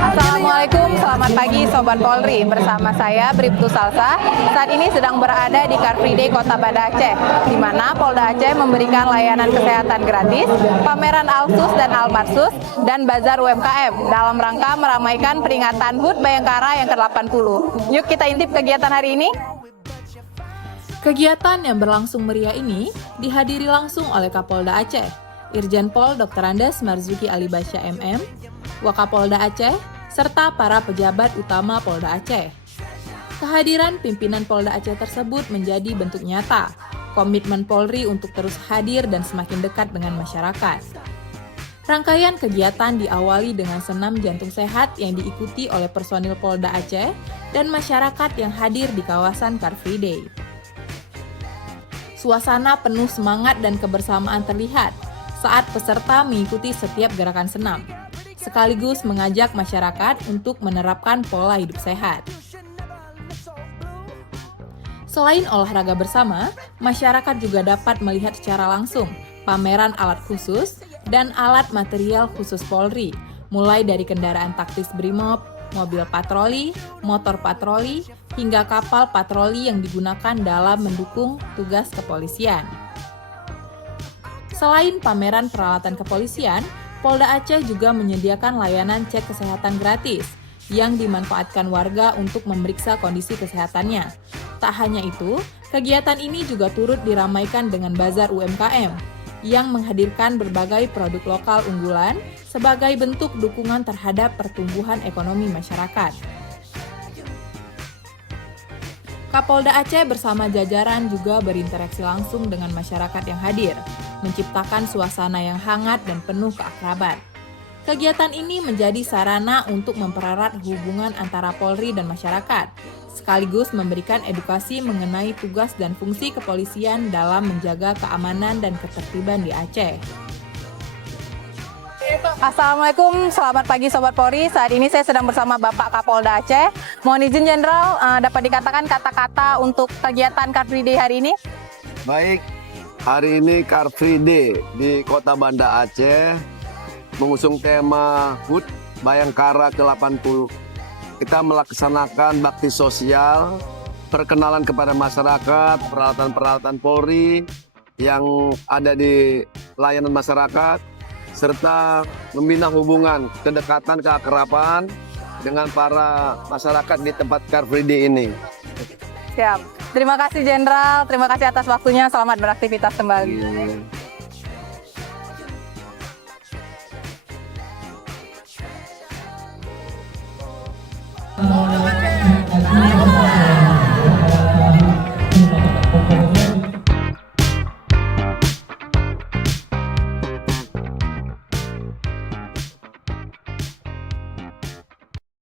Assalamualaikum, selamat pagi Sobat Polri. Bersama saya Bribtu Salsa. Saat ini sedang berada di Car Free Day Kota Banda Aceh, di mana Polda Aceh memberikan layanan kesehatan gratis, pameran Alsus dan Almarsus, dan bazar UMKM dalam rangka meramaikan peringatan HUT Bayangkara yang ke-80. Yuk kita intip kegiatan hari ini. Kegiatan yang berlangsung meriah ini dihadiri langsung oleh Kapolda Aceh, Irjen Pol Dr. Andes Marzuki Alibasya MM, Wakapolda Aceh, serta para pejabat utama Polda Aceh. Kehadiran pimpinan Polda Aceh tersebut menjadi bentuk nyata komitmen Polri untuk terus hadir dan semakin dekat dengan masyarakat. Rangkaian kegiatan diawali dengan senam jantung sehat yang diikuti oleh personil Polda Aceh dan masyarakat yang hadir di kawasan Car Free Day. Suasana penuh semangat dan kebersamaan terlihat saat peserta mengikuti setiap gerakan senam, sekaligus mengajak masyarakat untuk menerapkan pola hidup sehat. Selain olahraga bersama, masyarakat juga dapat melihat secara langsung pameran alat khusus dan alat material khusus Polri, mulai dari kendaraan taktis Brimob, mobil patroli, motor patroli, hingga kapal patroli yang digunakan dalam mendukung tugas kepolisian. Selain pameran peralatan kepolisian, Polda Aceh juga menyediakan layanan cek kesehatan gratis yang dimanfaatkan warga untuk memeriksa kondisi kesehatannya. Tak hanya itu, kegiatan ini juga turut diramaikan dengan bazar UMKM yang menghadirkan berbagai produk lokal unggulan sebagai bentuk dukungan terhadap pertumbuhan ekonomi masyarakat. Kapolda Aceh bersama jajaran juga berinteraksi langsung dengan masyarakat yang hadir, menciptakan suasana yang hangat dan penuh keakraban. Kegiatan ini menjadi sarana untuk mempererat hubungan antara Polri dan masyarakat, sekaligus memberikan edukasi mengenai tugas dan fungsi kepolisian dalam menjaga keamanan dan ketertiban di Aceh. Assalamualaikum, selamat pagi Sobat Polri. Saat ini saya sedang bersama Bapak Kapolda Aceh. Mohon izin Jenderal, dapat dikatakan kata-kata untuk kegiatan Car Free Day hari ini? Baik, hari ini Car Free Day di Kota Banda Aceh mengusung tema HUT Bayangkara ke-80. Kita melaksanakan bakti sosial, perkenalan kepada masyarakat, peralatan-peralatan Polri yang ada di layanan masyarakat, serta membina hubungan, kedekatan, keakraban dengan para masyarakat di tempat Car Free Day ini. Siap. Terima kasih Jenderal, terima kasih atas waktunya. Selamat beraktivitas kembali.